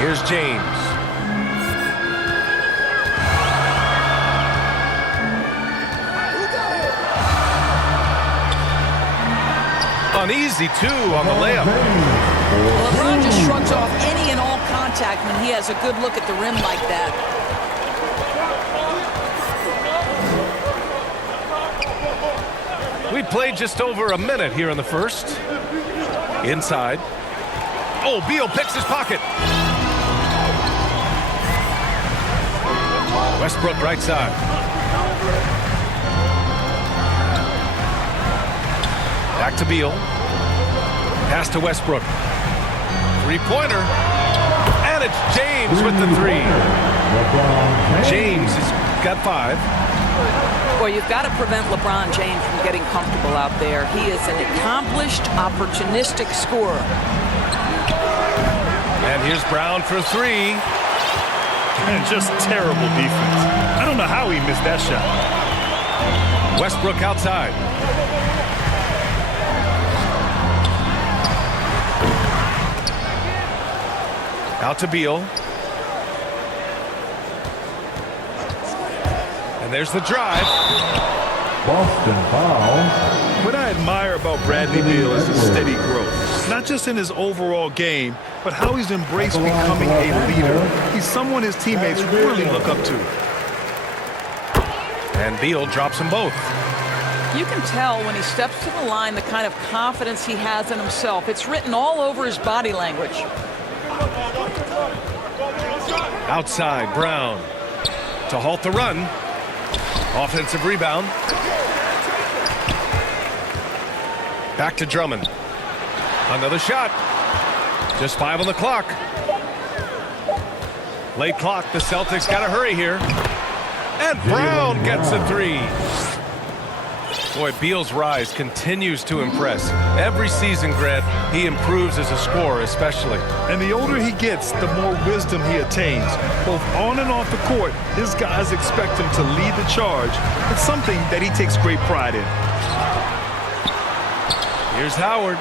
Here's James. Uneasy, too, on the layup. LeBron just shrugs off any and all contact when he has a good look at the rim like that. We played just over a minute here in the first. Inside. Oh, Beal picks his pocket. Westbrook right side. Back to Beal. Pass to Westbrook. Three-pointer. And it's James with the three. James has got 5. Well, you've got to prevent LeBron James from getting comfortable out there. He is an accomplished, opportunistic scorer. And here's Brown for 3. And just terrible defense. I don't know how he missed that shot. Westbrook outside. Out to Beal. And there's the drive. Boston foul. What I admire about Bradley Beal is his steady growth. Not just in his overall game, but how he's embraced becoming a leader. He's someone his teammates really look up to. And Beal drops them both. You can tell when he steps to the line the kind of confidence he has in himself. It's written all over his body language. Outside, Brown to halt the run. Offensive rebound. Back to Drummond. Another shot. Just 5 on the clock. Late clock. The Celtics got to hurry here. And Brown gets a 3. Boy, Beal's rise continues to impress. Every season, Grant, he improves as a scorer, especially. And the older he gets, the more wisdom he attains. Both on and off the court, his guys expect him to lead the charge. It's something that he takes great pride in. Here's Howard.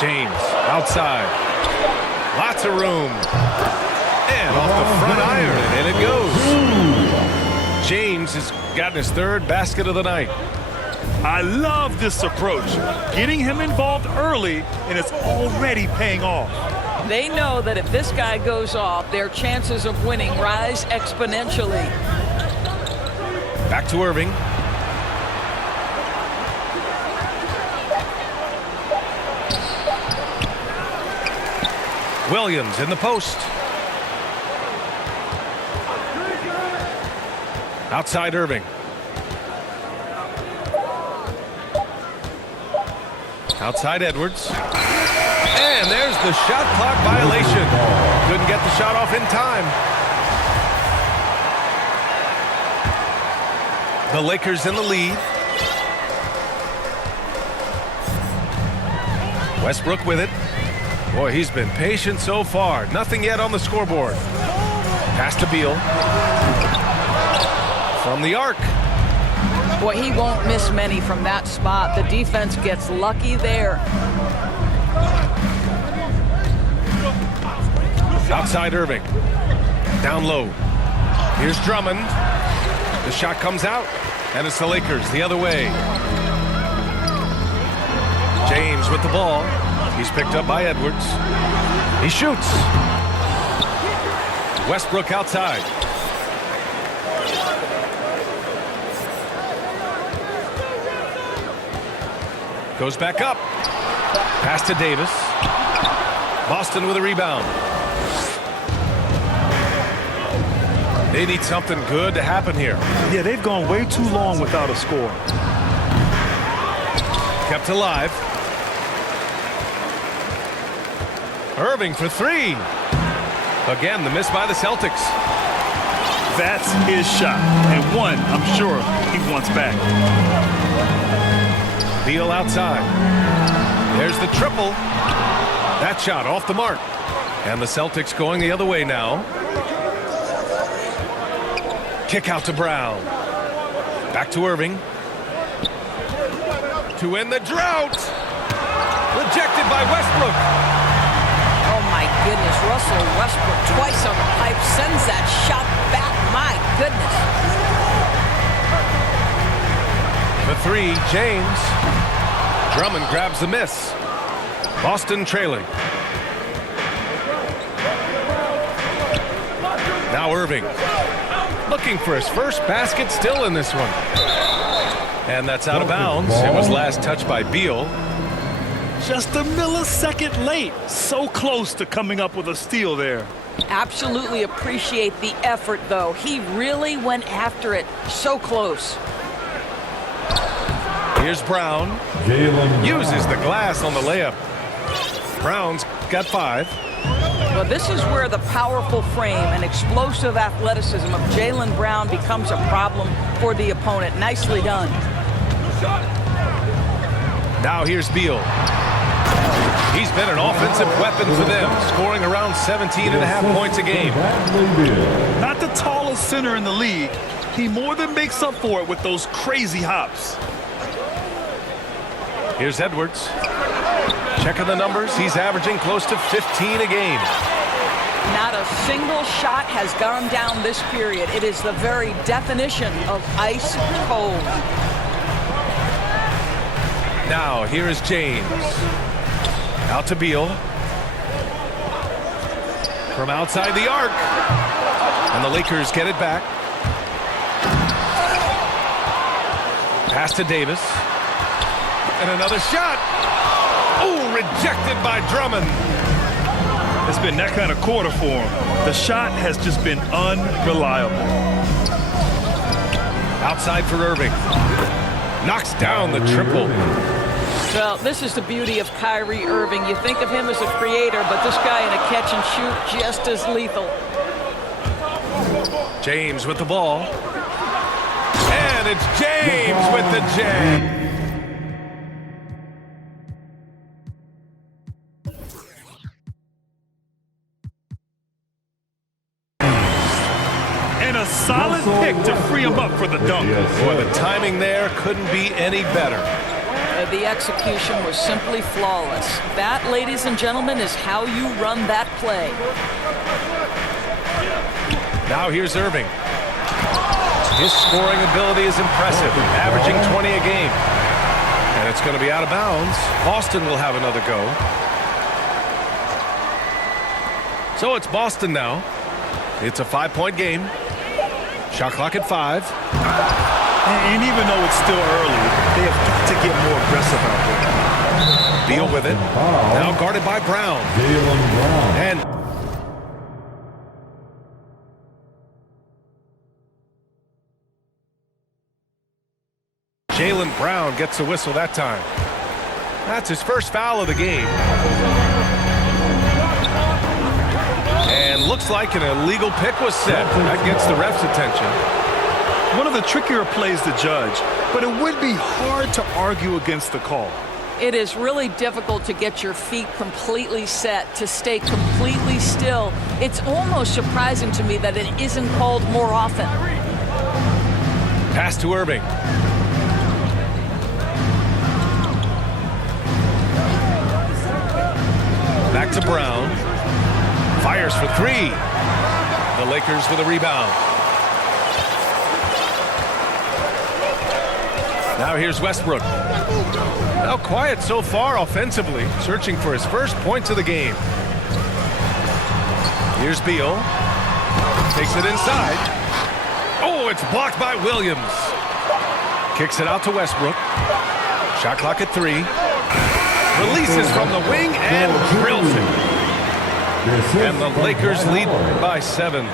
James outside. Lots of room. And off the front iron, and in it goes. James has gotten his 3rd basket of the night. I love this approach. Getting him involved early, and it's already paying off. They know that if this guy goes off, their chances of winning rise exponentially. Back to Irving. Williams in the post. Outside Irving. Outside Edwards. And there's the shot clock violation. Couldn't get the shot off in time. The Lakers in the lead. Westbrook with it. Boy, he's been patient so far. Nothing yet on the scoreboard. Pass to Beal. From the arc. Boy, he won't miss many from that spot. The defense gets lucky there. Outside Irving. Down low. Here's Drummond. The shot comes out, and it's the Lakers the other way. James with the ball. He's picked up by Edwards. He shoots. Westbrook outside. Goes back up. Pass to Davis. Boston with a rebound. They need something good to happen here. Yeah, they've gone way too long without a score. Kept alive. Irving for 3. Again, the miss by the Celtics. That's his shot, and one I'm sure he wants back. Beal outside. There's the triple. That shot off the mark. And the Celtics going the other way now. Kick out to Brown. Back to Irving. To end the drought. Rejected by Westbrook. Oh, my goodness, Russell Westbrook twice on the pipe sends that shot back. My goodness. The three, James. Drummond grabs the miss. Boston trailing. Now Irving. Looking for his first basket, still in this one. And that's out of bounds. It was last touched by Beal. Just a millisecond late. So close to coming up with a steal there. Absolutely appreciate the effort, though. He really went after it. So close. Here's Brown. Uses the glass on the layup. Brown's got 5. Well, this is where the powerful frame and explosive athleticism of Jaylen Brown becomes a problem for the opponent. Nicely done. Now here's Beal. He's been an offensive weapon for them, scoring around 17.5 points a game. Not the tallest center in the league. He more than makes up for it with those crazy hops. Here's Edwards. Checking the numbers. He's averaging close to 15 a game. Not a single shot has gone down this period. It is the very definition of ice cold. Now, here is James. Out to Beal. From outside the arc. And the Lakers get it back. Pass to Davis. And another shot. Oh, rejected by Drummond. It's been that kind of quarter for him. The shot has just been unreliable. Outside for Irving. Knocks down the triple. Well, this is the beauty of Kyrie Irving. You think of him as a creator, but this guy in a catch and shoot just as lethal. James with the ball. And it's James with the J. And a solid pick to free him up for the dunk. Boy, the timing there couldn't be any better. The execution was simply flawless. That, ladies and gentlemen, is how you run that play. Now here's Irving. His scoring ability is impressive, averaging 20 a game. And it's going to be out of bounds. Boston will have another go. So it's Boston now. It's a 5-point game. Shot clock at 5. And even though it's still early, they have got to get more aggressive out there. Beal with it. Now guarded by Brown. And Jaylen Brown gets the whistle that time. That's his first foul of the game. And looks like an illegal pick was set. That gets the ref's attention. One of the trickier plays to judge, but it would be hard to argue against the call. It is really difficult to get your feet completely set, to stay completely still. It's almost surprising to me that it isn't called more often. Pass to Irving. Back to Brown. Fires for 3. The Lakers with a rebound. Now here's Westbrook. Now quiet so far offensively, searching for his first points of the game. Here's Beal. Takes it inside. Oh, it's blocked by Williams. Kicks it out to Westbrook. Shot clock at 3. Releases from the wing and drills it. And the Lakers lead by 7.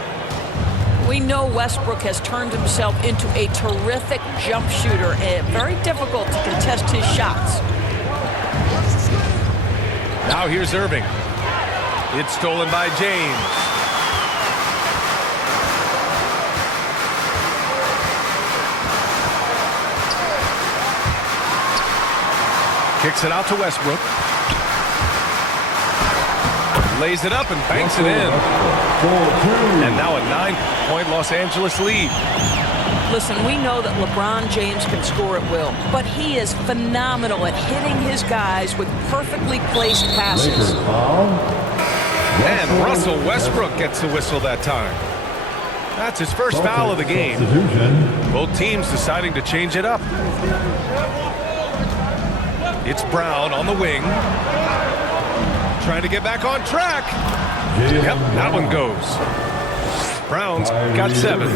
We know Westbrook has turned himself into a terrific jump shooter, and very difficult to contest his shots. Now here's Irving. It's stolen by James. Kicks it out to Westbrook. Lays it up and banks it in. And now a 9-point Los Angeles lead. Listen, we know that LeBron James can score at will, but he is phenomenal at hitting his guys with perfectly placed passes. And Russell Westbrook gets the whistle that time. That's his first foul of the game. Both teams deciding to change it up. It's Brown on the wing. Trying to get back on track. Yep, that one goes. Brown's got 7.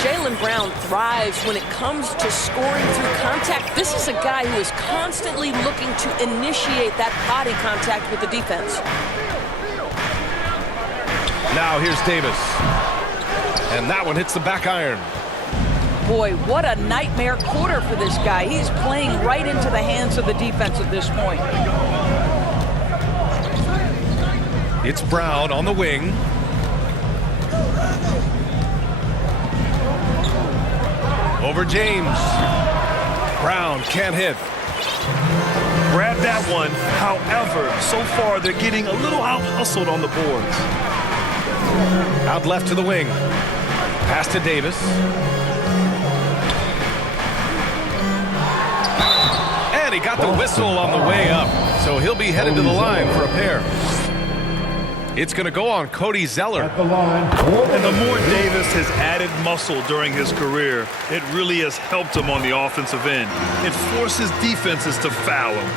Jaylen Brown thrives when it comes to scoring through contact. This is a guy who is constantly looking to initiate that body contact with the defense. Now here's Davis. And that one hits the back iron. Boy, what a nightmare quarter for this guy. He's playing right into the hands of the defense at this point. It's Brown on the wing. Over James. Brown can't hit. Grab that one. However, so far they're getting a little out-hustled on the boards. Out left to the wing. Pass to Davis. And he got the whistle on the way up. So he'll be headed to the line for a pair. It's going to go on Cody Zeller. And the more Davis has added muscle during his career, it really has helped him on the offensive end. It forces defenses to foul him.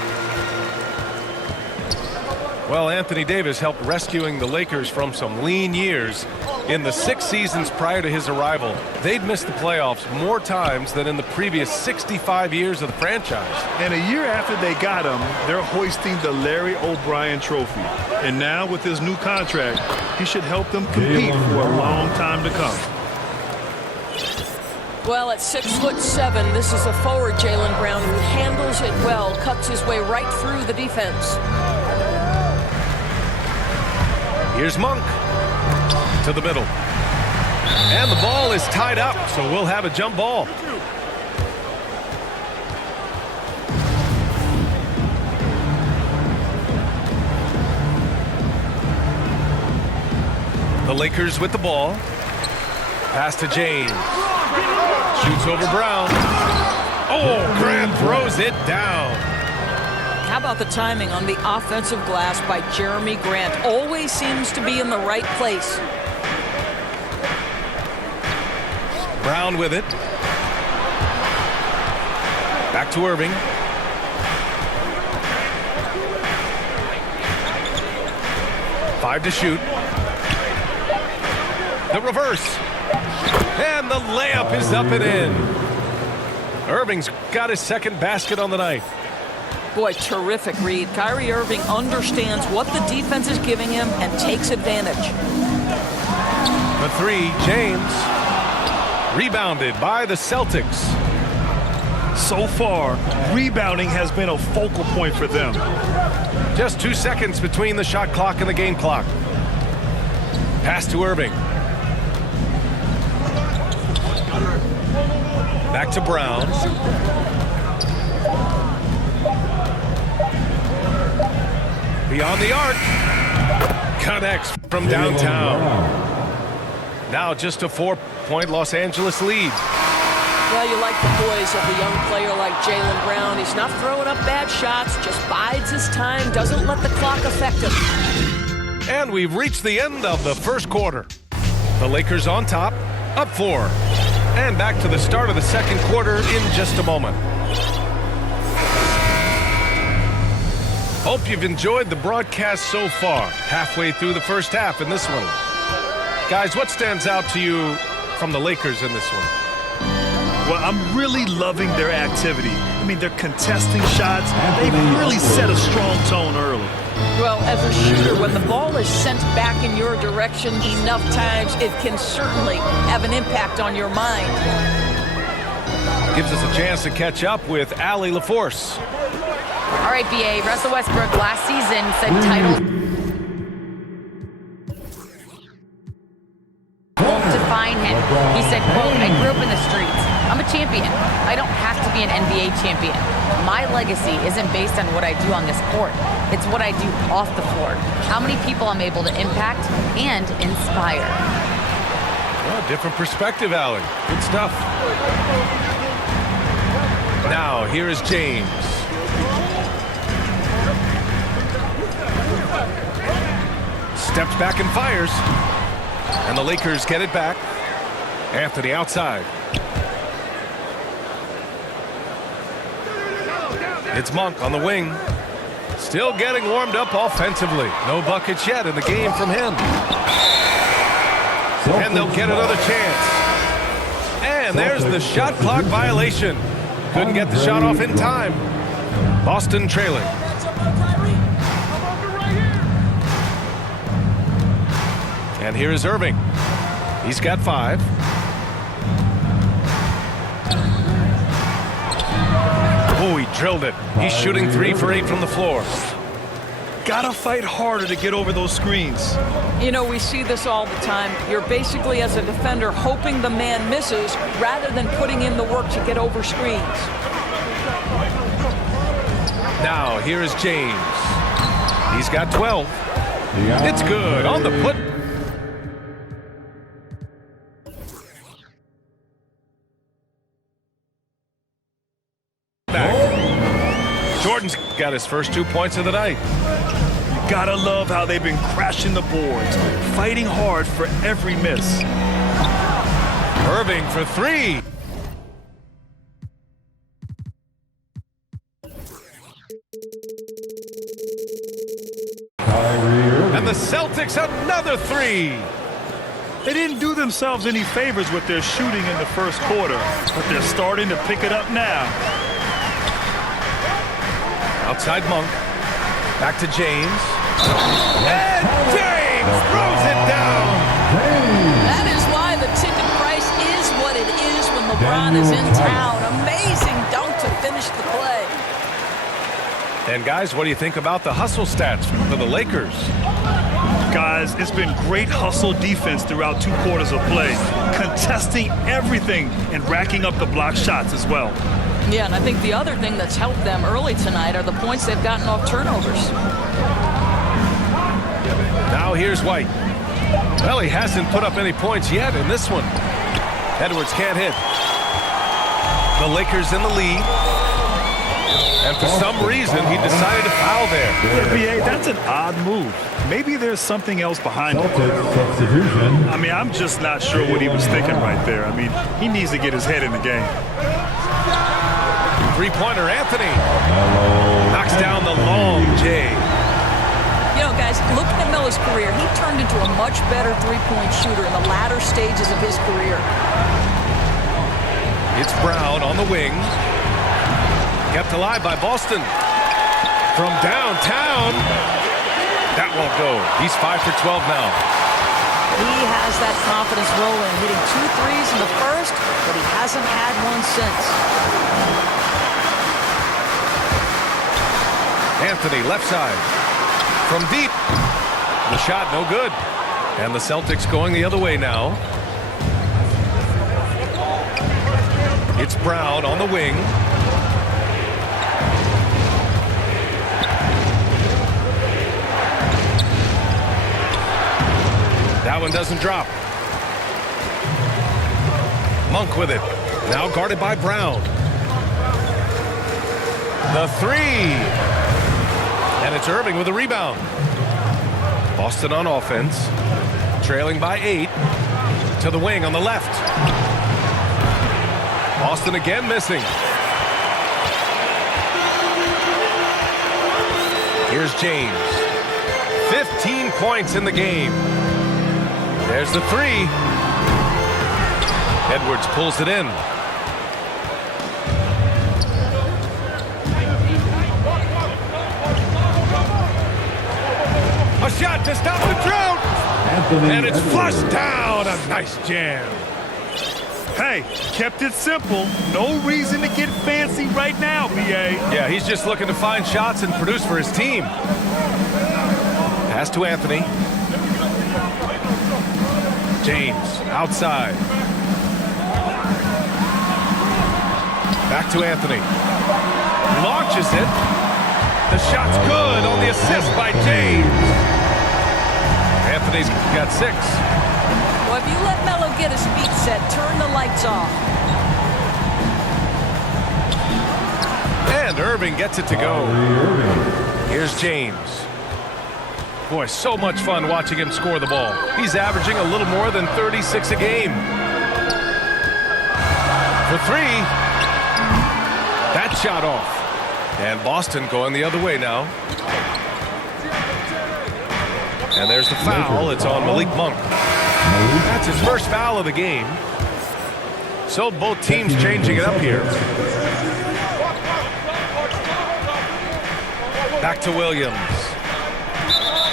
Well, Anthony Davis helped rescuing the Lakers from some lean years. In the 6 seasons prior to his arrival, they'd missed the playoffs more times than in the previous 65 years of the franchise. And a year after they got him, they're hoisting the Larry O'Brien Trophy. And now with his new contract, he should help them compete for a long time to come. Well, at 6'7", this is a forward Jaylen Brown who handles it well, cuts his way right through the defense. Here's Monk to the middle. And the ball is tied up, so we'll have a jump ball. The Lakers with the ball. Pass to James. Shoots over Brown. Oh, Grant throws it down. How about the timing on the offensive glass by Jeremy Grant? Always seems to be in the right place. Brown with it. Back to Irving. Five to shoot. The reverse. And the layup is up and in. Irving's got his second basket on the night. Boy, terrific read. Kyrie Irving understands what the defense is giving him and takes advantage. The three, James. Rebounded by the Celtics. So far, rebounding has been a focal point for them. Just 2 seconds between the shot clock and the game clock. Pass to Irving. Back to Brown. Beyond the arc. Connects from downtown. Now just a 4-point Los Angeles lead. Well, you like the poise of a young player like Jaylen Brown. He's not throwing up bad shots, just bides his time, doesn't let the clock affect him. And we've reached the end of the first quarter. The Lakers on top, up 4. And back to the start of the second quarter in just a moment. Hope you've enjoyed the broadcast so far, halfway through the first half in this one. Guys, what stands out to you from the Lakers in this one? Well, I'm really loving their activity. I mean, they're contesting shots. They've really set a strong tone early. Well, as a shooter, when the ball is sent back in your direction enough times, it can certainly have an impact on your mind. Gives us a chance to catch up with Allie LaForce. All right, BA, Russell Westbrook last season said titles won't define him. He said, quote, I grew up in the streets. I'm a champion. I don't have to be an NBA champion. My legacy isn't based on what I do on this court. It's what I do off the floor. How many people I'm able to impact and inspire. Well, different perspective, Allie. Good stuff. Now, here is James. Steps back and fires. And the Lakers get it back. Anthony outside. It's Monk on the wing. Still getting warmed up offensively. No buckets yet in the game from him. And they'll get another chance. And there's the shot clock violation. Couldn't get the shot off in time. Boston trailing. And here is Irving. He's got 5. Oh, he drilled it. He's shooting 3 for 8 from the floor. Gotta fight harder to get over those screens. You know, we see this all the time. You're basically, as a defender, hoping the man misses rather than putting in the work to get over screens. Now, here is James. He's got 12. It's good on the put. Jordan's got his first 2 points of the night. You gotta love how they've been crashing the boards, fighting hard for every miss. Irving for 3. And the Celtics another 3. They didn't do themselves any favors with their shooting in the first quarter, but they're starting to pick it up now. Outside Monk. Back to James. And James throws it down. That is why the ticket price is what it is when LeBron is in town. Amazing dunk to finish the play. And guys, what do you think about the hustle stats for the Lakers? Guys, it's been great hustle defense throughout 2 quarters of play, contesting everything and racking up the block shots as well. Yeah, and I think the other thing that's helped them early tonight are the points they've gotten off turnovers. Now here's White. Well, he hasn't put up any points yet in this one. Edwards can't hit. The Lakers in the lead. And for some reason, he decided to foul there. BA, that's an odd move. Maybe there's something else behind it. I mean, I'm just not sure what he was thinking right there. I mean, he needs to get his head in the game. Three-pointer, Anthony. Knocks down the long J. You know, guys, looking at Melo's career, he turned into a much better three-point shooter in the latter stages of his career. It's Brown on the wing. Kept alive by Boston. From downtown. That won't go. He's 5 for 12 now. He has that confidence rolling, hitting 2 threes in the first, but he hasn't had one since. Anthony, left side. From deep. The shot, no good. And the Celtics going the other way now. It's Brown on the wing. That one doesn't drop. Monk with it. Now guarded by Brown. The 3. And it's Irving with a rebound. Boston on offense. Trailing by 8. To the wing on the left. Boston again missing. Here's James. 15 points in the game. There's the 3. Edwards pulls it in. A shot to stop the drought. And it's flushed down. A nice jam. Hey, kept it simple. No reason to get fancy right now, BA. Yeah, he's just looking to find shots and produce for his team. Pass to Anthony. James outside. Back to Anthony. Launches it. The shot's good on the assist by James. Anthony's got 6. Well, if you let Melo get his feet set, turn the lights off. And Irving gets it to go. Here's James. Boy, so much fun watching him score the ball. He's averaging a little more than 36 a game. For three. That shot off. And Boston going the other way now. And there's the foul. It's on Malik Monk. That's his first foul of the game. So both teams changing it up here. Back to Williams.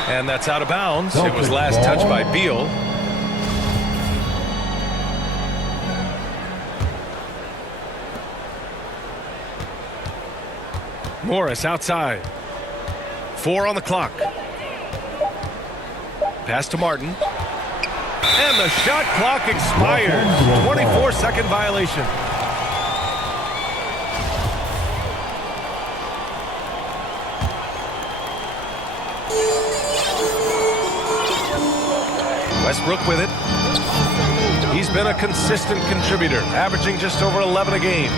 And that's out of bounds. It was last touched by Beal. Morris outside. 4 on the clock. Pass to Martin. And the shot clock expired. 24-second violation. Westbrook with it. He's been a consistent contributor, averaging just over 11 a game.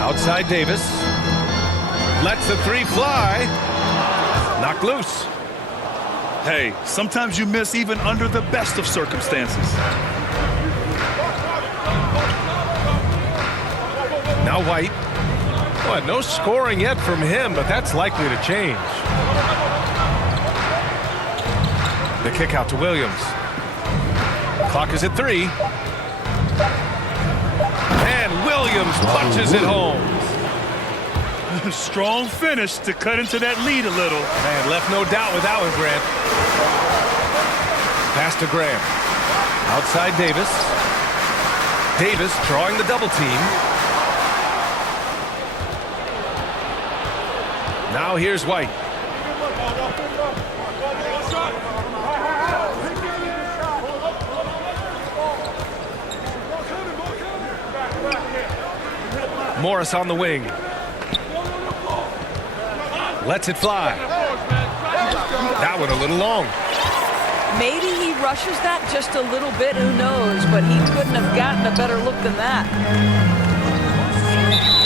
Outside Davis. Lets the three fly. Knocked loose. Hey, sometimes you miss even under the best of circumstances. Now White. Boy, no scoring yet from him, but that's likely to change. The kick out to Williams. Clock is at 3. And Williams punches it home. Strong finish to cut into that lead a little. Man, left no doubt with that one, Grant. Pass to Graham. Outside Davis. Davis drawing the double team. Now here's White. Morris on the wing. Lets it fly. That one a little long. Maybe he rushes that just a little bit, who knows, but he couldn't have gotten a better look than that.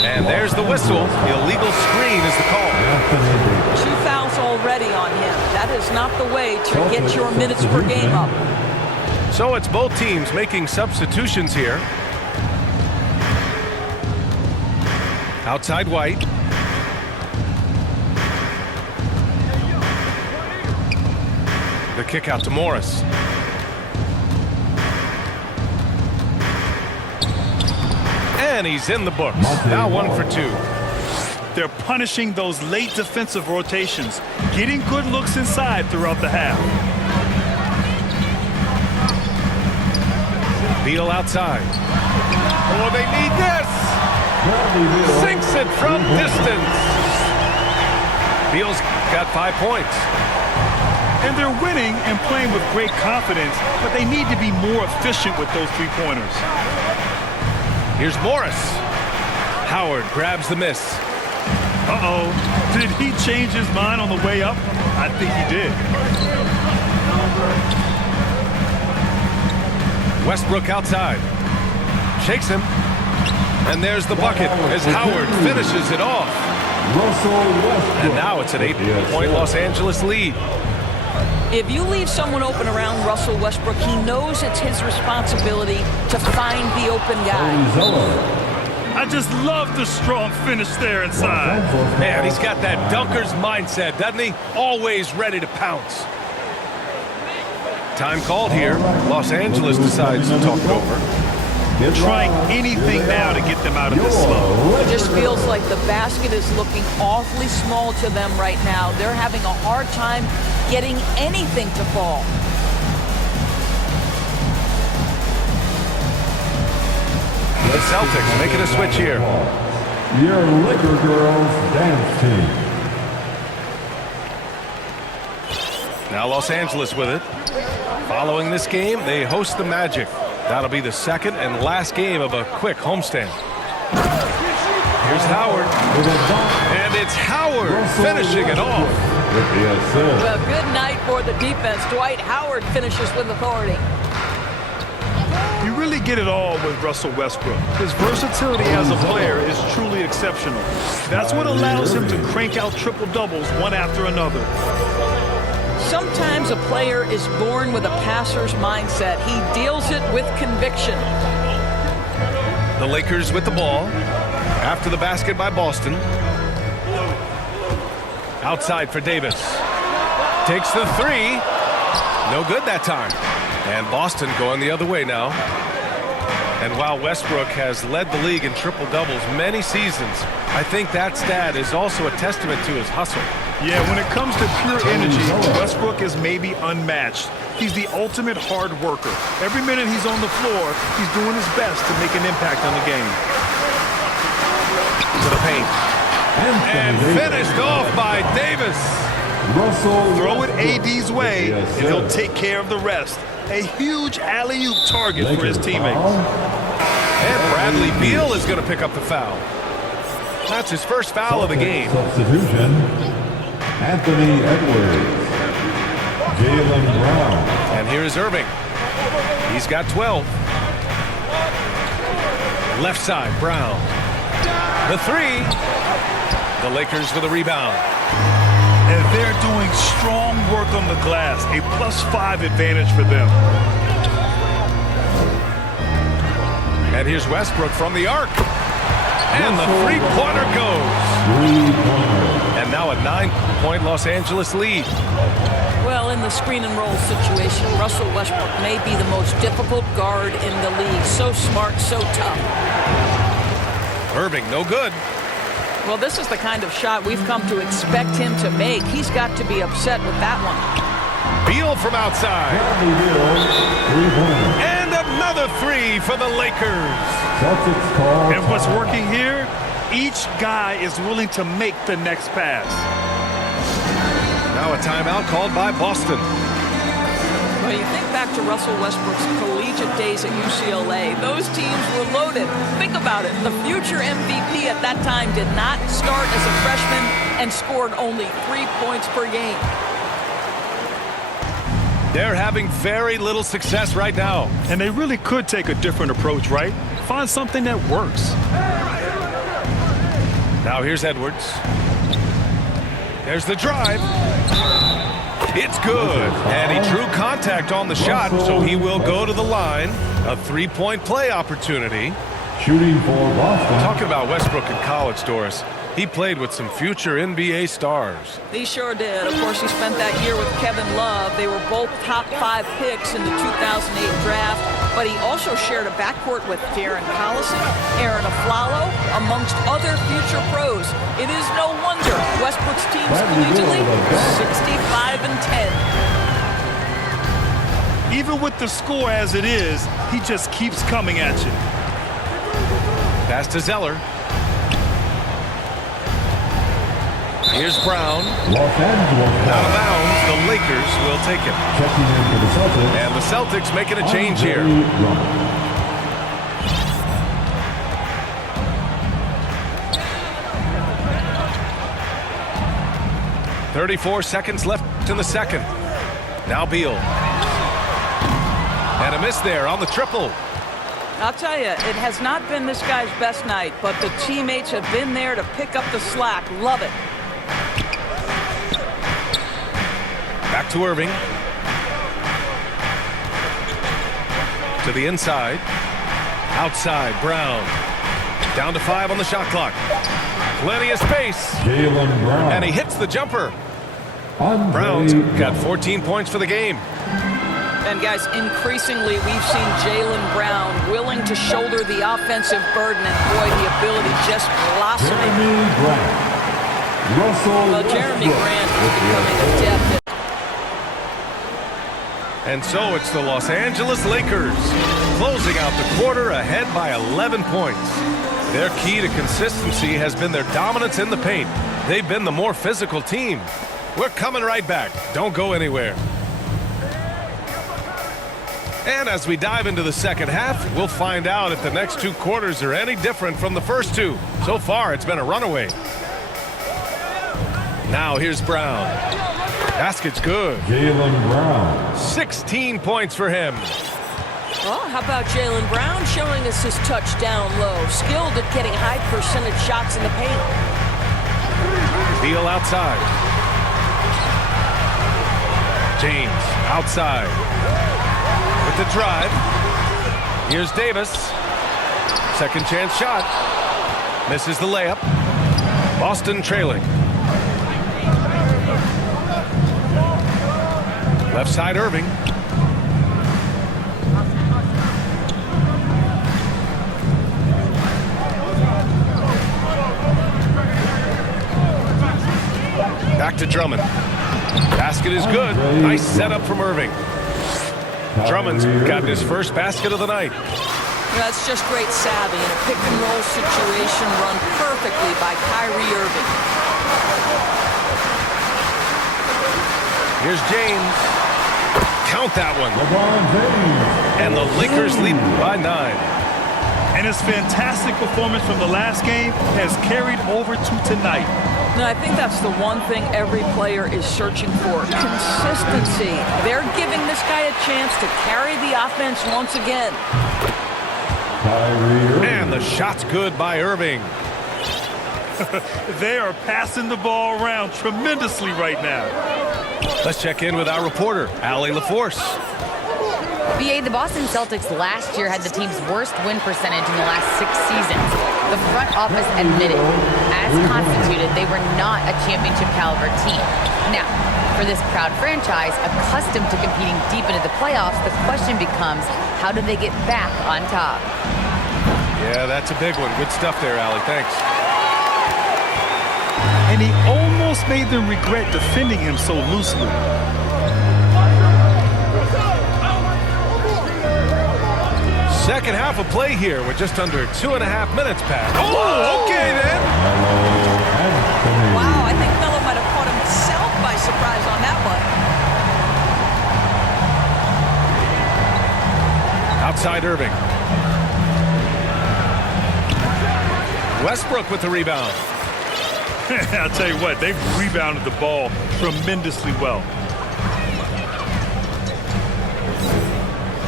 And there's the whistle. Illegal screen is the call. 2 fouls already on him. That is not the way to get your minutes per game up. So it's both teams making substitutions here. Outside White. The kick out to Morris. And he's in the books. Now 1 for 2. They're punishing those late defensive rotations, getting good looks inside throughout the half. Beal outside. Oh, they need this. Sinks it from distance. Beal's got 5 points. And they're winning and playing with great confidence, but they need to be more efficient with those three-pointers. Here's Morris. Howard grabs the miss. Uh-oh. Did he change his mind on the way up? I think he did. Westbrook outside. Shakes him. And there's the bucket as Howard finishes it off. And now it's an 8-point Los Angeles lead. If you leave someone open around Russell Westbrook, he knows it's his responsibility to find the open guy. I just love the strong finish there inside. Man, he's got that dunker's mindset, doesn't he? Always ready to pounce. Time called here. Los Angeles decides to talk it over. They're trying anything now to get them out of this slump. It just feels like the basket is looking awfully small to them right now. They're having a hard time getting anything to fall. The Celtics making a switch here. Your Liquor Girls dance team. Now Los Angeles with it. Following this game, they host the Magic. That'll be the second and last game of a quick homestand. Here's Howard. And it's Howard finishing it off. A good night for the defense. Dwight Howard finishes with authority. You really get it all with Russell Westbrook. His versatility as a player is truly exceptional. That's what allows him to crank out triple-doubles one after another. Sometimes a player is born with a passer's mindset. He deals it with conviction. The Lakers with the ball. After the basket by Boston. Outside for Davis. Takes the three. No good that time. And Boston going the other way now. And while Westbrook has led the league in triple-doubles many seasons, I think that stat is also a testament to his hustle. Yeah, when it comes to pure energy, Westbrook is maybe unmatched. He's the ultimate hard worker. Every minute he's on the floor, he's doing his best to make an impact on the game. To the paint. And finished off by Davis. Throw it AD's way, and he'll take care of the rest. A huge alley-oop target for his teammates. And Bradley Beal is going to pick up the foul. That's his first foul of the game. Substitution, Anthony Edwards. Jaylen Brown. And here is Irving. He's got 12. Left side, Brown. The three. The Lakers with a rebound. And they're doing strong work on the glass. A +5 advantage for them. And here's Westbrook from the arc. And the three-pointer goes. And now a 9-point Los Angeles lead. Well, in the screen and roll situation, Russell Westbrook may be the most difficult guard in the league. So smart, so tough. Irving, no good. Well, this is the kind of shot we've come to expect him to make. He's got to be upset with that one. Beal from outside. And another three for the Lakers. And what's working here? Each guy is willing to make the next pass. Now a timeout called by Boston. Well, you think back to Russell Westbrook's collegiate days at UCLA. Those teams were loaded. Think about it. The future MVP at that time did not start as a freshman and scored only 3 points per game. They're having very little success right now. And they really could take a different approach, right? Find something that works. Now here's Edwards. There's the drive. It's good. And he drew contact on the shot, so he will go to the line. A three-point play opportunity. Shooting for Boston. Talking about Westbrook in college, Doris. He played with some future NBA stars. He sure did. Of course, he spent that year with Kevin Love. They were both top 5 picks in the 2008 draft. But he also shared a backcourt with Darren Collison, Aaron Aflalo, amongst other future pros. It is no wonder Westbrook's teams collegiately 65-10. Even with the score as it is, he just keeps coming at you. Pass to Zeller. Here's Brown. Los Angeles. Out of bounds. The Lakers will take it. Checking in for the Celtics. And the Celtics making a change here. 34 seconds left in the second. Now Beal. And a miss there on the triple. I'll tell you, it has not been this guy's best night, but the teammates have been there to pick up the slack. Love it. Back to Irving. To the inside. Outside, Brown. Down to 5 on the shot clock. Plenty of space. Jaylen Brown. And he hits the jumper. Andre Brown's got Drummond. 14 points for the game. And guys, increasingly we've seen Jaylen Brown willing to shoulder the offensive burden, and boy, the ability just blossoming. Jeremy Grant. Russell Well, Jeremy Westbrook. Grant is becoming adept at And so it's the Los Angeles Lakers closing out the quarter ahead by 11 points. Their key to consistency has been their dominance in the paint. They've been the more physical team. We're coming right back. Don't go anywhere. And as we dive into the second half, we'll find out if the next 2 quarters are any different from the first 2. So far, it's been a runaway. Now here's Brown. Basket's good. Jaylen Brown. 16 points for him. Oh, how about Jaylen Brown showing us his touchdown low? Skilled at getting high percentage shots in the paint. Beal outside. James outside. With the drive. Here's Davis. Second chance shot. Misses the layup. Boston trailing. Left side Irving. Back to Drummond. Basket is good. Nice setup from Irving. Drummond's got his first basket of the night. That's just great savvy in a pick-and-roll situation run perfectly by Kyrie Irving. Here's James. Count that one. And the Lakers lead by 9. And his fantastic performance from the last game has carried over to tonight. No, I think that's the one thing every player is searching for. Consistency. They're giving this guy a chance to carry the offense once again. And the shot's good by Irving. They are passing the ball around tremendously right now. Let's check in with our reporter, Allie LaForce. BA, the Boston Celtics last year had the team's worst win percentage in the last 6 seasons. The front office admitted, as constituted, they were not a championship caliber team. Now, for this proud franchise, accustomed to competing deep into the playoffs, the question becomes, how do they get back on top? Yeah, that's a big one. Good stuff there, Allie. Thanks. And he almost made them regret defending him so loosely. Second half of play here with just under 2.5 minutes passed. Oh, okay then. Wow, I think Melo might have caught himself by surprise on that one. Outside Irving. Westbrook with the rebound. I'll tell you what, they've rebounded the ball tremendously well.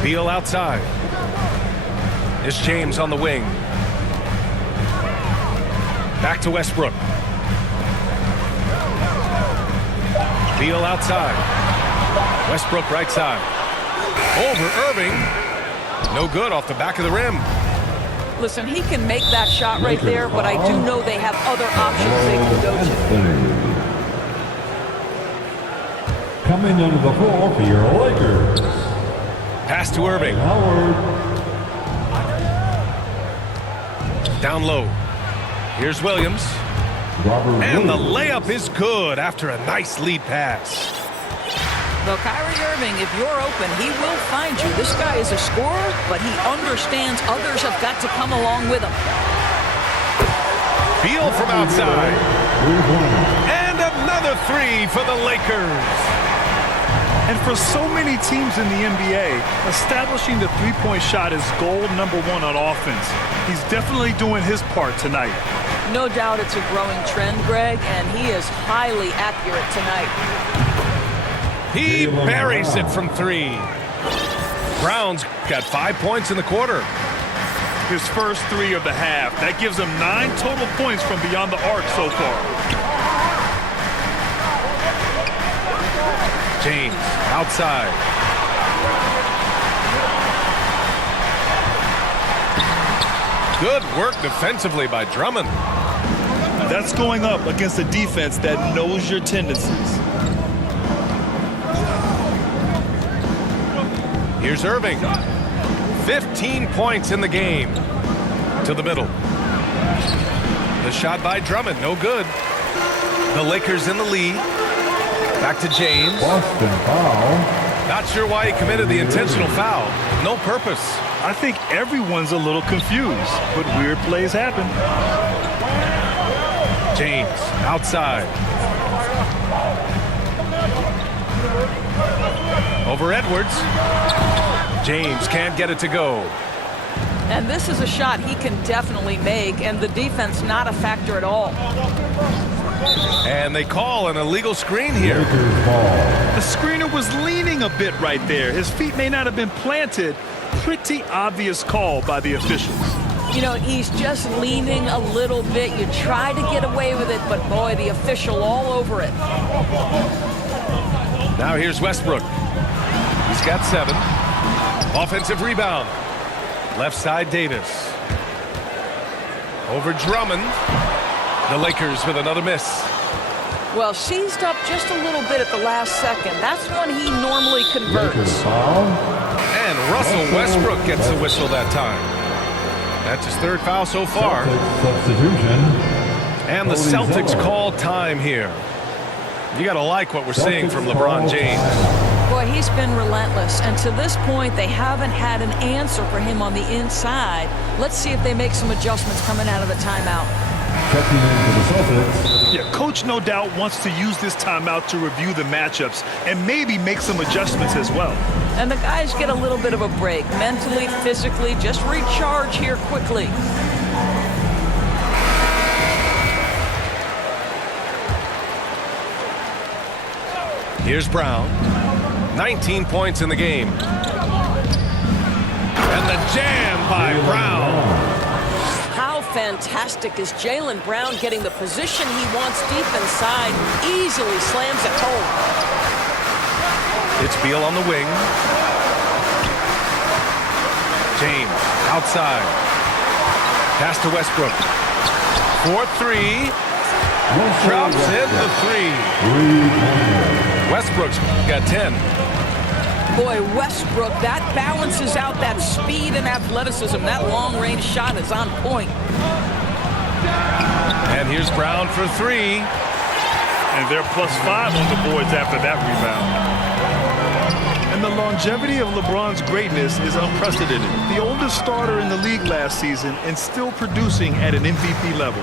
Beal outside. It's James on the wing. Back to Westbrook. Beal outside. Westbrook right side. Over Irving. No good off the back of the rim. Listen, he can make that shot right there, but I do know they have other options they can go to. Coming into the floor for your Lakers. Pass to Irving. Down low. Here's Williams. And the layup is good after a nice lead pass. Well, Kyrie Irving, if you're open, he will find you. This guy is a scorer, but he understands others have got to come along with him. Beal from outside. And another three for the Lakers. And for so many teams in the NBA, establishing the three-point shot is goal number 1 on offense. He's definitely doing his part tonight. No doubt it's a growing trend, Greg, and he is highly accurate tonight. He buries it from 3. Brown's got 5 points in the quarter. His first 3 of the half. That gives him 9 total points from beyond the arc so far. James outside. Good work defensively by Drummond. That's going up against a defense that knows your tendencies. Here's Irving. 15 points in the game. To the middle. The shot by Drummond, no good. The Lakers in the lead. Back to James. Boston foul. Not sure why he committed the intentional foul. No purpose. I think everyone's a little confused, but weird plays happen. James outside. Over Edwards. James can't get it to go. And this is a shot he can definitely make, and the defense not a factor at all. And they call an illegal screen here. The screener was leaning a bit right there. His feet may not have been planted pretty obvious call by the officials. You know, he's just leaning a little bit. You try to get away with it, but boy, the official all over it. Now here's Westbrook. He's got 7. Offensive rebound. Left side Davis. Over Drummond. The Lakers with another miss. Well, seized up just a little bit at the last second. That's when he normally converts. Lakers foul. And Russell Westbrook gets the whistle that time. That's his 3rd foul so far. Celtics substitution. And the Celtics call time here. You got to like what we're seeing from LeBron James. Boy, he's been relentless, and to this point, they haven't had an answer for him on the inside. Let's see if they make some adjustments coming out of the timeout. Checking in for the Celtics. Yeah, coach no doubt wants to use this timeout to review the matchups and maybe make some adjustments as well. And the guys get a little bit of a break, mentally, physically, just recharge here quickly. Here's Brown. 19 points in the game. And the jam by Brown. How fantastic is Jaylen Brown getting the position he wants deep inside, easily slams it home. It's Beal on the wing. James outside. Pass to Westbrook. 4-3. Drops in the 3. Westbrook's got 10. Boy, Westbrook, that balances out that speed and athleticism. That long-range shot is on point. And here's Brown for 3. And they're +5 on the boards after that rebound. And the longevity of LeBron's greatness is unprecedented. The oldest starter in the league last season and still producing at an MVP level.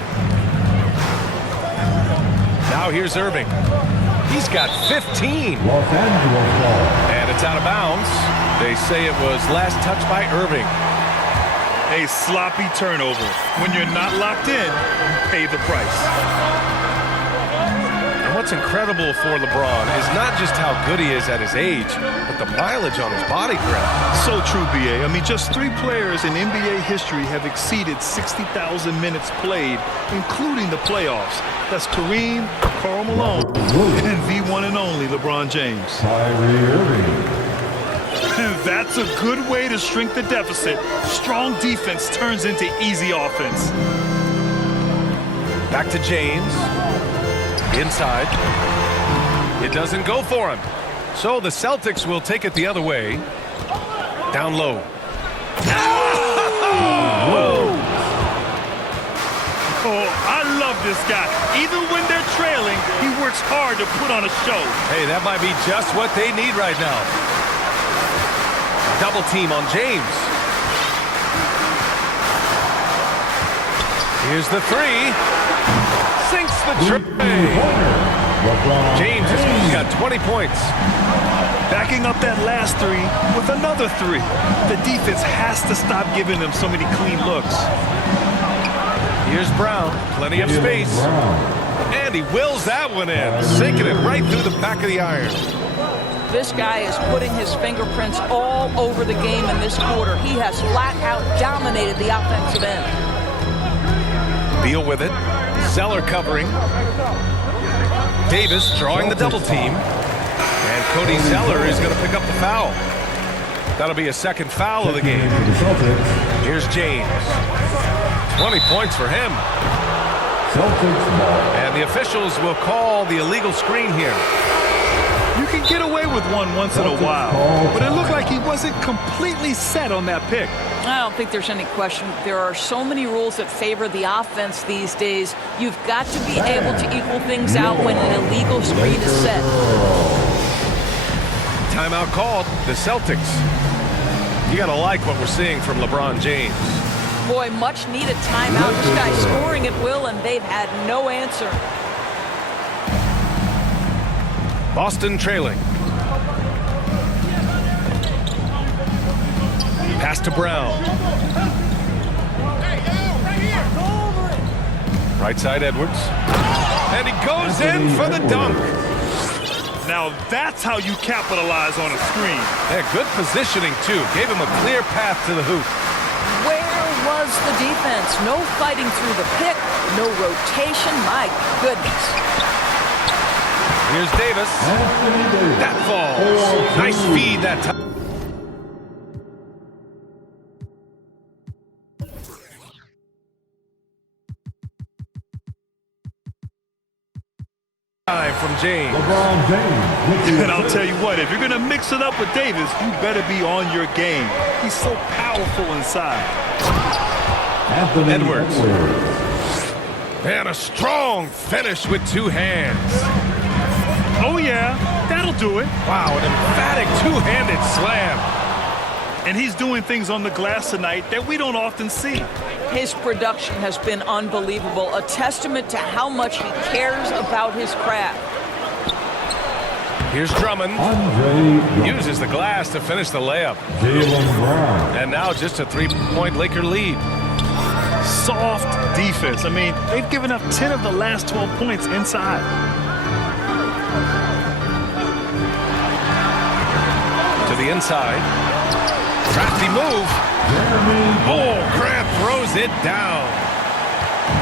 Now here's Irving. He's got 15. Los Angeles ball. And it's out of bounds. They say it was last touched by Irving. A sloppy turnover. When you're not locked in, you pay the price. And what's incredible for LeBron is not just how good he is at his age, but the mileage on his body grip. So true, BA. I mean, just 3 players in NBA history have exceeded 60,000 minutes played, including the playoffs. That's Kareem, Karl Malone, and the one and only LeBron James. Kyrie Irving. That's a good way to shrink the deficit. Strong defense turns into easy offense. Back to James. Inside. It doesn't go for him. So the Celtics will take it the other way. Down low. Oh, I love this guy. Even when they're trailing, he works hard to put on a show. Hey, that might be just what they need right now. Double team on James. Here's the 3. Sinks the tray. James has got 20 points. Backing up that last 3 with another 3. The defense has to stop giving them so many clean looks. Here's Brown. Plenty of space. And he wills that one in. Sinking it right through the back of the iron. This guy is putting his fingerprints all over the game in this quarter. He has flat out dominated the offensive end. Beal with it. Zeller covering. Davis drawing the double team. And Cody Zeller is going to pick up the foul. That'll be a second foul of the game. Here's James. 20 points for him. And the officials will call the illegal screen here. You can get away with one once in a while, but it looked like he wasn't completely set on that pick. I don't think there's any question. There are so many rules that favor the offense these days. You've got to be able to equal things out when an illegal screen is set. Timeout called. The Celtics. You got to like what we're seeing from LeBron James. Boy, much needed timeout. This guy's scoring at will, and they've had no answer. Boston trailing. Pass to Brown. Right side Edwards. And he goes in for the dunk. Now that's how you capitalize on a screen. Yeah, good positioning, too. Gave him a clear path to the hoop. Where was the defense? No fighting through the pick, no rotation. My goodness. Here's Davis. That falls. Nice feed that time. From James. LeBron James. And I'll tell you what, if you're going to mix it up with Davis, you better be on your game. He's so powerful inside. Anthony Edwards. And a strong finish with two hands. Oh, yeah, that'll do it. Wow, an emphatic two-handed slam. And he's doing things on the glass tonight that we don't often see. His production has been unbelievable, a testament to how much he cares about his craft. Here's Drummond. Uses the glass to finish the layup. Jaylen Brown. And now just a three-point Laker lead. Soft defense. I mean, they've given up 10 of the last 12 points inside. To the inside. Crafty move. Oh, Grant throws it down.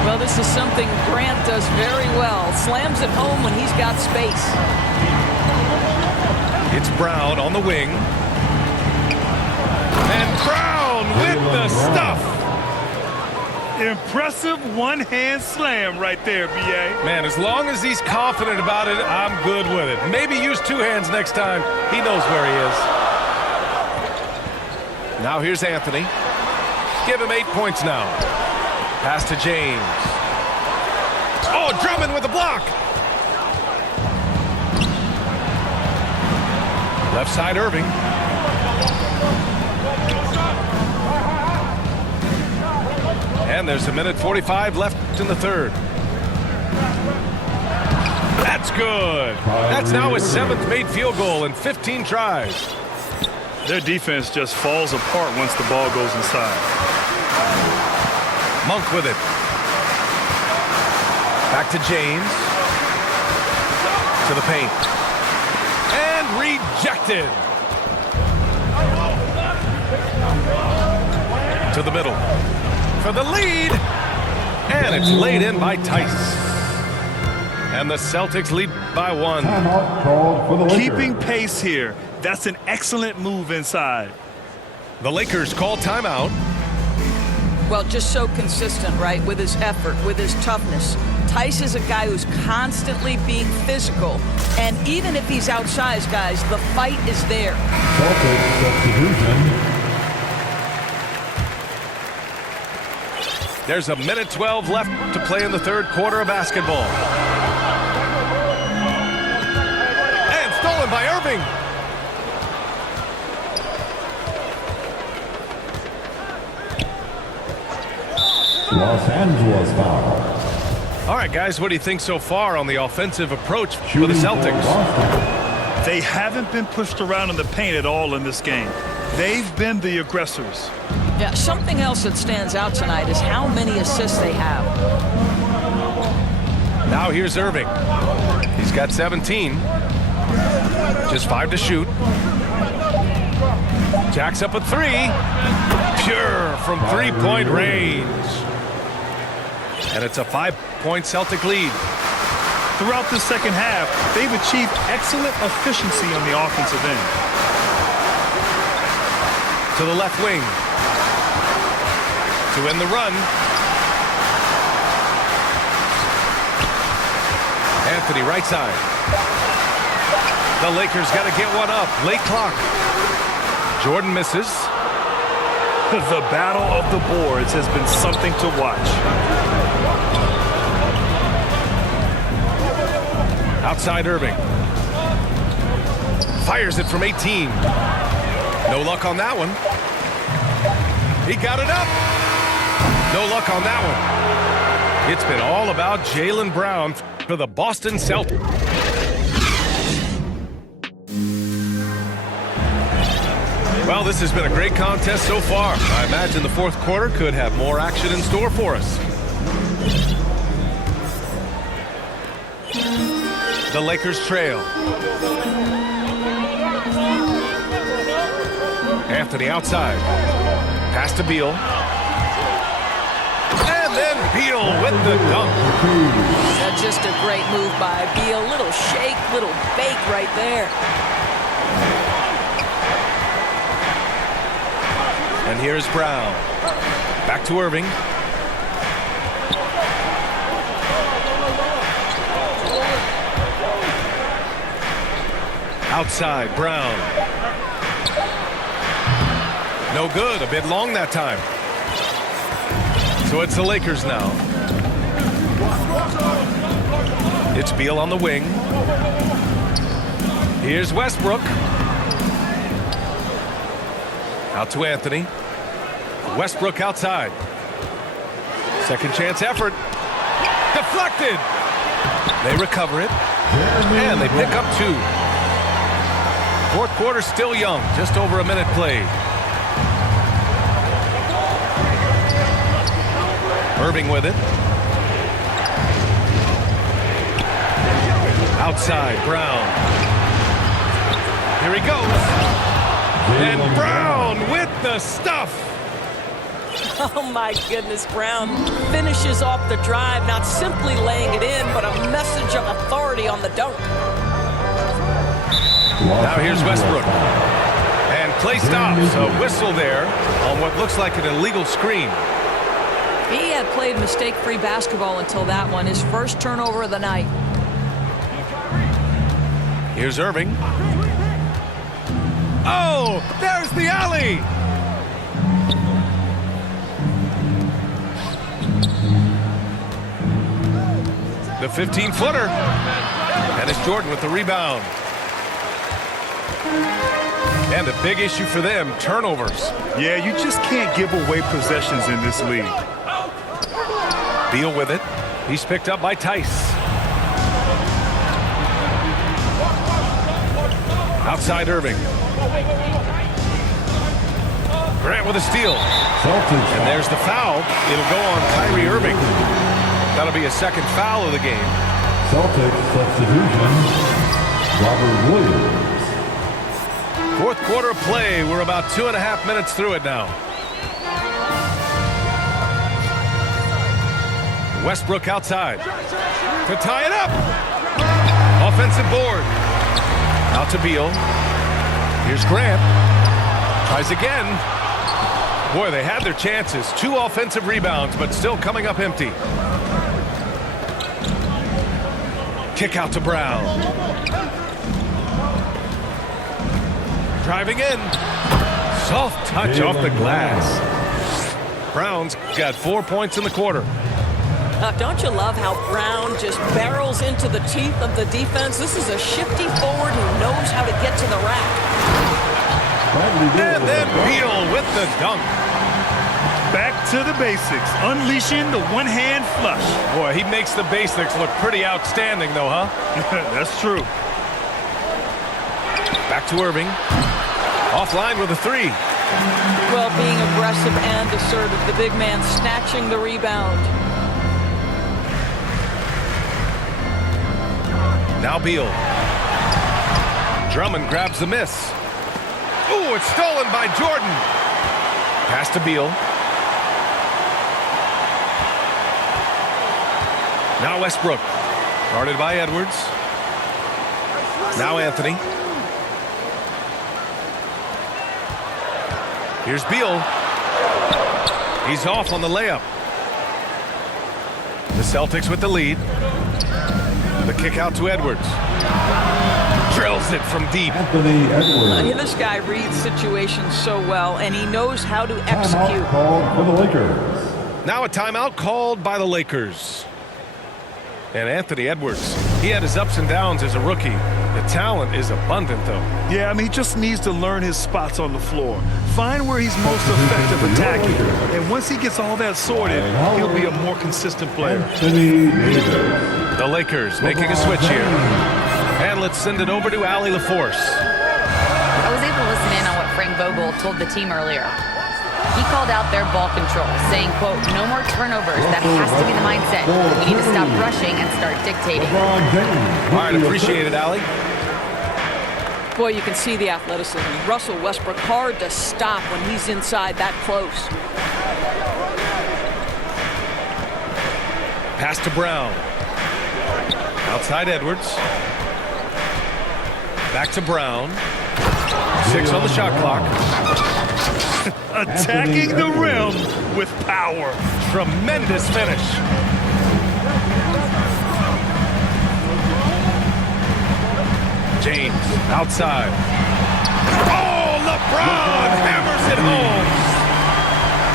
Well, this is something Grant does very well. Slams it home when he's got space. It's Brown on the wing. And Brown with the stuff. Impressive one-hand slam right there, B.A. Man, as long as he's confident about it, I'm good with it. Maybe use two hands next time. He knows where he is. Now here's Anthony. Give him 8 points now. Pass to James. Oh, Drummond with the block. Left side, Irving. And there's a minute 45 left in the third. That's good. That's now his 7th made field goal in 15 tries. Their defense just falls apart once the ball goes inside. Monk with it. Back to James. To the paint. And rejected. To the middle. For the lead. And it's laid in by Tice. And the Celtics lead by 1. Timeout called for the Lakers. Keeping pace here. That's an excellent move inside. The Lakers call timeout. Well, just so consistent, right, with his effort, with his toughness. Tice is a guy who's constantly being physical. And even if he's outsized, guys, the fight is there. Celtics substitution. There's a minute 12 left to play in the third quarter of basketball. And stolen by Irving. Los Angeles foul. All right, guys, what do you think so far on the offensive approach for the Celtics? They haven't been pushed around in the paint at all in this game. They've been the aggressors. Yeah, something else that stands out tonight is how many assists they have. Now here's Irving. He's got 17. Just 5 to shoot. Jacks up a 3. Pure from three-point range. And it's a 5-point Celtic lead. Throughout the second half, they've achieved excellent efficiency on the offensive end. To the left wing. To end the run. Anthony, right side. The Lakers got to get one up. Late clock. Jordan misses. The battle of the boards has been something to watch. Outside Irving. Fires it from 18. No luck on that one. He got it up. No luck on that one. It's been all about Jaylen Brown for the Boston Celtics. Well, this has been a great contest so far. I imagine the fourth quarter could have more action in store for us. The Lakers trail. Anthony outside. Pass to Beal. And then Beal with the dunk. That's just a great move by Beal. Little shake, little bake right there. And here's Brown. Back to Irving. Outside, Brown. No good. A bit long that time. So it's the Lakers now. It's Beal on the wing. Here's Westbrook. Out to Anthony. Westbrook outside. Second chance effort. Deflected. They recover it. And they pick up 2. Fourth quarter still young. Just over a minute played. Irving with it. Outside, Brown. Here he goes. And Brown with the stuff. Oh, my goodness, Brown finishes off the drive, not simply laying it in, but a message of authority on the dunk. Now here's Westbrook. And play stops. A whistle there on what looks like an illegal screen. He had played mistake-free basketball until that one, his first turnover of the night. Here's Irving. Oh, there's the alley. The 15-footer. And it's Jordan with the rebound. And a big issue for them, turnovers. Yeah, you just can't give away possessions in this league. Beal with it. He's picked up by Tice. Outside Irving. Grant with a steal. Celtics. And there's the foul. It'll go on Kyrie Irving. That'll be a second foul of the game. Celtics substitution. Robert Williams. Fourth quarter of play. We're about 2.5 minutes through it now. Westbrook outside to tie it up. Offensive board. Out to Beal. Here's Grant. Tries again. Boy, they had their chances. 2 offensive rebounds, but still coming up empty. Kick out to Brown. Driving in. Soft touch off the glass. Brown's got 4 points in the quarter. Don't you love how Brown just barrels into the teeth of the defense? This is a shifty forward who knows how to get to the rack. And then Beal with the dunk. Back to the basics, unleashing the one-hand flush. Boy, he makes the basics look pretty outstanding, though, huh? That's true. Back to Irving. Offline with a 3. Well, being aggressive and assertive, the big man snatching the rebound. Now Beal. Drummond grabs the miss. Ooh, it's stolen by Jordan. Pass to Beal. Now Westbrook. Guarded by Edwards. Now Anthony. Here's Beal. He's off on the layup. The Celtics with the lead. The kick out to Edwards. Drills it from deep. Anthony Edwards. This guy reads situations so well, and he knows how to Timeout execute. called for the Lakers. Now a timeout called by the Lakers. And Anthony Edwards, he had his ups and downs as a rookie. The talent is abundant, though. Yeah, I mean, he just needs to learn his spots on the floor. Find where he's most effective attacking. And once he gets all that sorted, he'll be a more consistent player. Anthony Davis. The Lakers making a switch here. And let's send it over to Allie LaForce. I was able to listen in on what Frank Vogel told the team earlier. He called out their ball control, saying, quote, no more turnovers. That has to be the mindset. We need to stop rushing and start dictating. All right, appreciate it, Allie. Boy, you can see the athleticism. Russell Westbrook, hard to stop when he's inside that close. Pass to Brown. Outside Edwards. Back to Brown. 6 on the shot clock. Attacking the rim with power. Tremendous finish. James outside. Oh, LeBron hammers it home.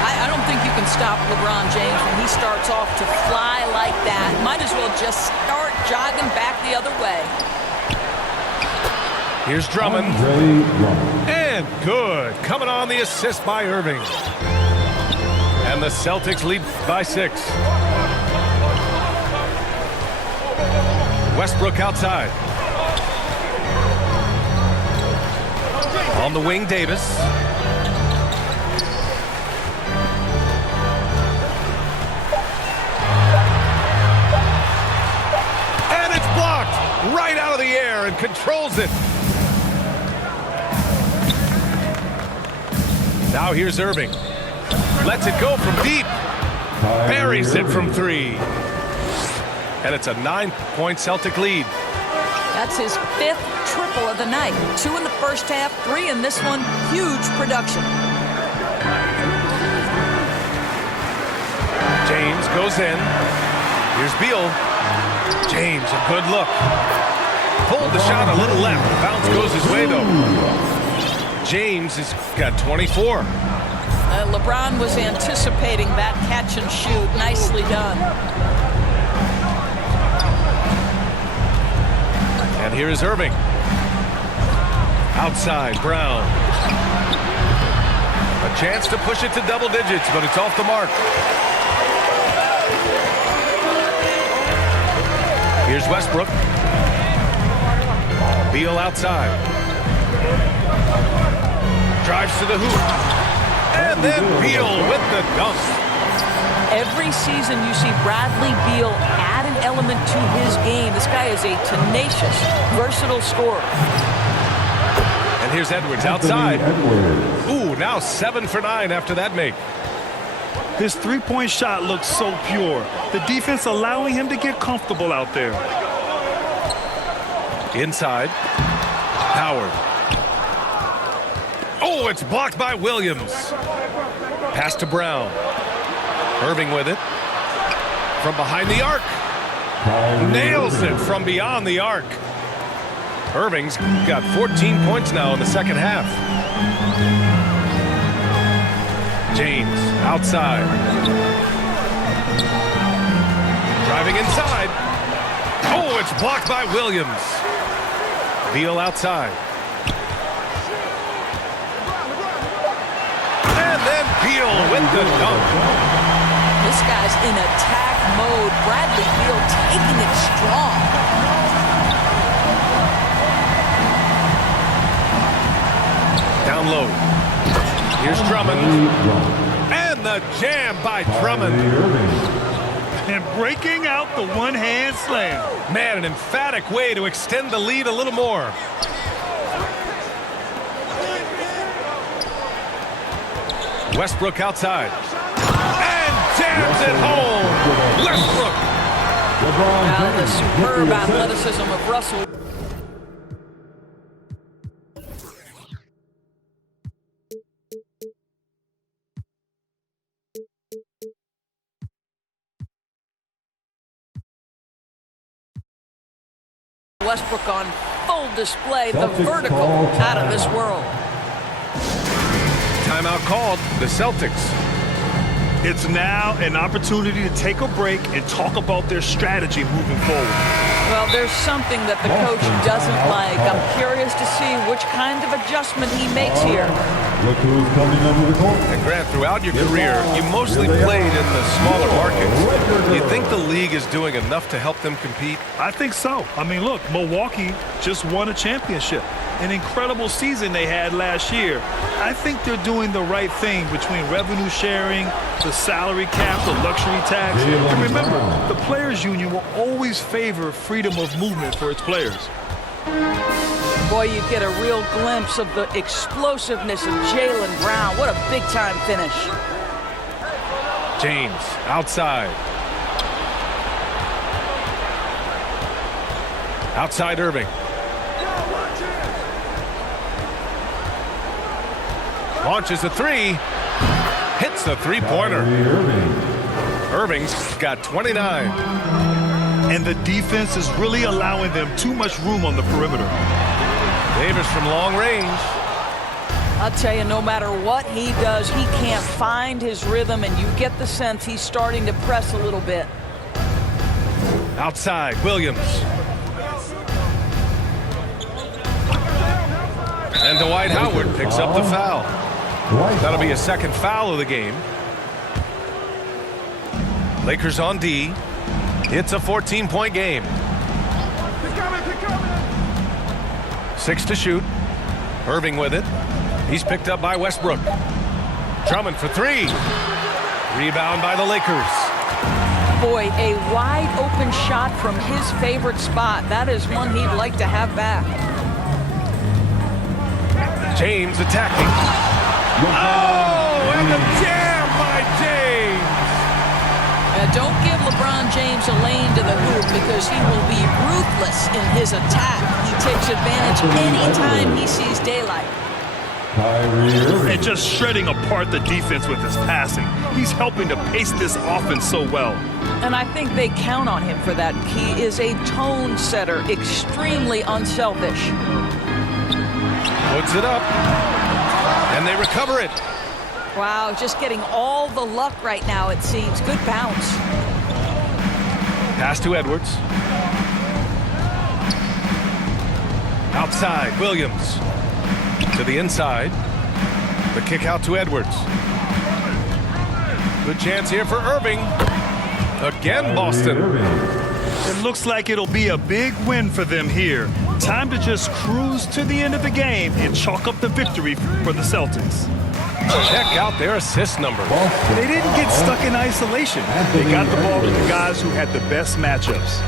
I don't think you can stop LeBron James when he starts off to fly like that. Might as well just start jogging back the other way. Here's Drummond. And good. Coming on the assist by Irving. And the Celtics lead by 6. Westbrook outside. On the wing, Davis. And it's blocked right out of the air and controls it. Now here's Irving. Lets it go from deep. Buries it from 3. And it's a 9-point Celtic lead. That's his 5th triple of the night. 2 in the first half, 3 in this one. Huge production. James goes in. Here's Beal. James, a good look. Pulled the shot a little left. Bounce goes his way, though. James has got 24. LeBron was anticipating that catch and shoot. Nicely done. And here is Irving. Outside, Brown. A chance to push it to double digits, but it's off the mark. Here's Westbrook. Beal outside. Drives to the hoop. And then Beal with the dunk. Every season you see Bradley Beal add an element to his game. This guy is a tenacious, versatile scorer. And here's Edwards outside. Ooh, now 7 for 9 after that make. His three-point shot looks so pure. The defense allowing him to get comfortable out there. Inside. Howard. Oh, it's blocked by Williams. Pass to Brown. Irving with it. From behind the arc. Nails it from beyond the arc. Irving's got 14 points now in the second half. James outside. Driving inside. Oh, it's blocked by Williams. Beal outside. And then Beal with the dunk. This guy's in attack mode. Bradley Beal taking it strong. Down low. Here's Drummond. And the jam by Drummond. And breaking out the one-hand slam. Man, an emphatic way to extend the lead a little more. Westbrook outside. And jams it home. Westbrook. Now the superb athleticism of Russell. Westbrook on full display, the vertical out of this world. Timeout called, the Celtics. It's now an opportunity to take a break and talk about their strategy moving forward. Well, there's something that the coach doesn't like. I'm curious to see which kind of adjustment he makes here. Look who's coming over the court. And Grant, throughout your career, you mostly played in the smaller markets. Do you think the league is doing enough to help them compete? I think so. I mean, look, Milwaukee just won a championship. an incredible season they had last year. I think they're doing the right thing between revenue sharing, the salary cap, the luxury tax. And remember, the Players Union will always favor freedom of movement for its players. Boy, you get a real glimpse of the explosiveness of Jaylen Brown. What a big-time finish. James outside. Outside Irving. Launches a three. Hits the three-pointer. Irving's got 29. And the defense is really allowing them too much room on the perimeter. Davis from long range. I'll tell you, no matter what he does, he can't find his rhythm, and you get the sense he's starting to press a little bit. Outside, Williams. And Dwight Howard picks up the foul. That'll be a second foul of the game. Lakers on D. It's a 14-point game. 6 to shoot. Irving with it. He's picked up by Westbrook. Drummond for three. Rebound by the Lakers. Boy, a wide open shot from his favorite spot. That is one he'd like to have back. James attacking. Oh, and the jam by James. Don't give LeBron James a lane to the hoop, because he will be ruthless in his attack. He takes advantage anytime he sees daylight. And just shredding apart the defense with his passing. He's helping to pace this offense so well. And I think they count on him for that. He is a tone setter, extremely unselfish. Puts it up. And they recover it. Wow, just getting all the luck right now, it seems. Good bounce. Pass to Edwards. Outside, Williams. To the inside. The kick out to Edwards. Good chance here for Irving. Again, Boston. It looks like it'll be a big win for them here. Time to just cruise to the end of the game and chalk up the victory for the Celtics. Check out their assist number. They didn't get stuck in isolation. They got the ball to the guys who had the best matchups.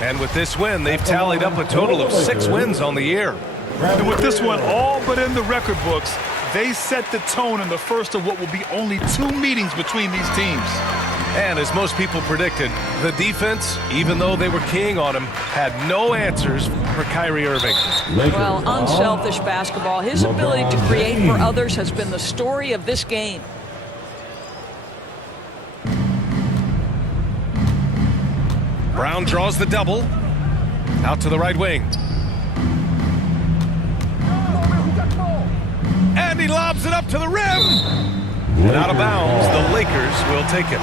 And with this win, they've tallied up a total of 6 wins on the year. And with this one all but in the record books, they set the tone in the first of what will be only 2 meetings between these teams. And as most people predicted, the defense, even though they were keying on him, had no answers for Kyrie Irving. Well, unselfish basketball. His ability to create for others has been the story of this game. Brown draws the double. Out to the right wing. And he lobs it up to the rim. And out of bounds, the Lakers will take it.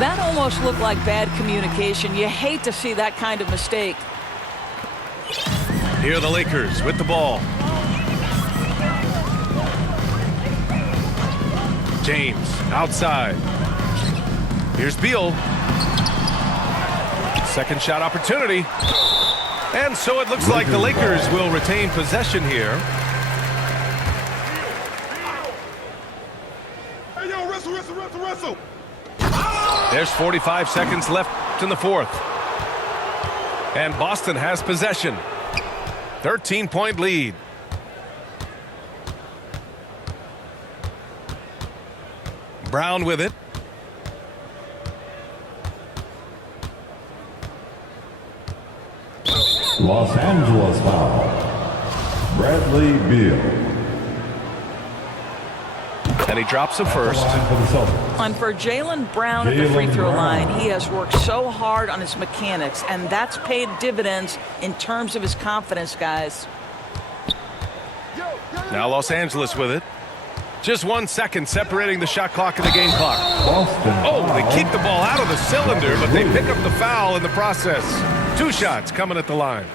That almost looked like bad communication. You hate to see that kind of mistake. Here are the Lakers with the ball. James outside. Here's Beal. Second shot opportunity. And so it looks like the Lakers will retain possession here. Hey, yo, wrestle. There's 45 seconds left in the fourth. And Boston has possession. 13-point lead. Brown with it. Los Angeles foul. Bradley Beal. And he drops a first. And for Jaylen Brown at the free throw line, he has worked so hard on his mechanics, and that's paid dividends in terms of his confidence, guys. Now Los Angeles with it. Just 1 second separating the shot clock and the game clock. Oh, they keep the ball out of the cylinder, but they pick up the foul in the process. 2 shots coming at the line.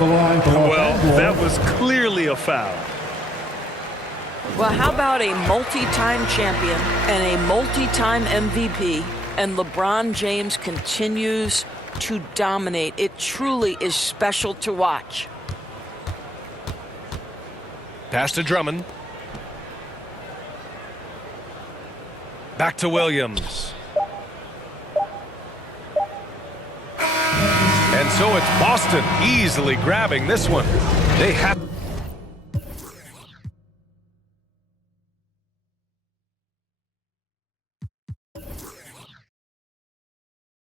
Well, that was clearly a foul. Well, how about a multi-time champion and a multi-time MVP, and LeBron James continues to dominate. It truly is special to watch. Pass to Drummond. Back to Williams. And so it's Boston easily grabbing this one. They have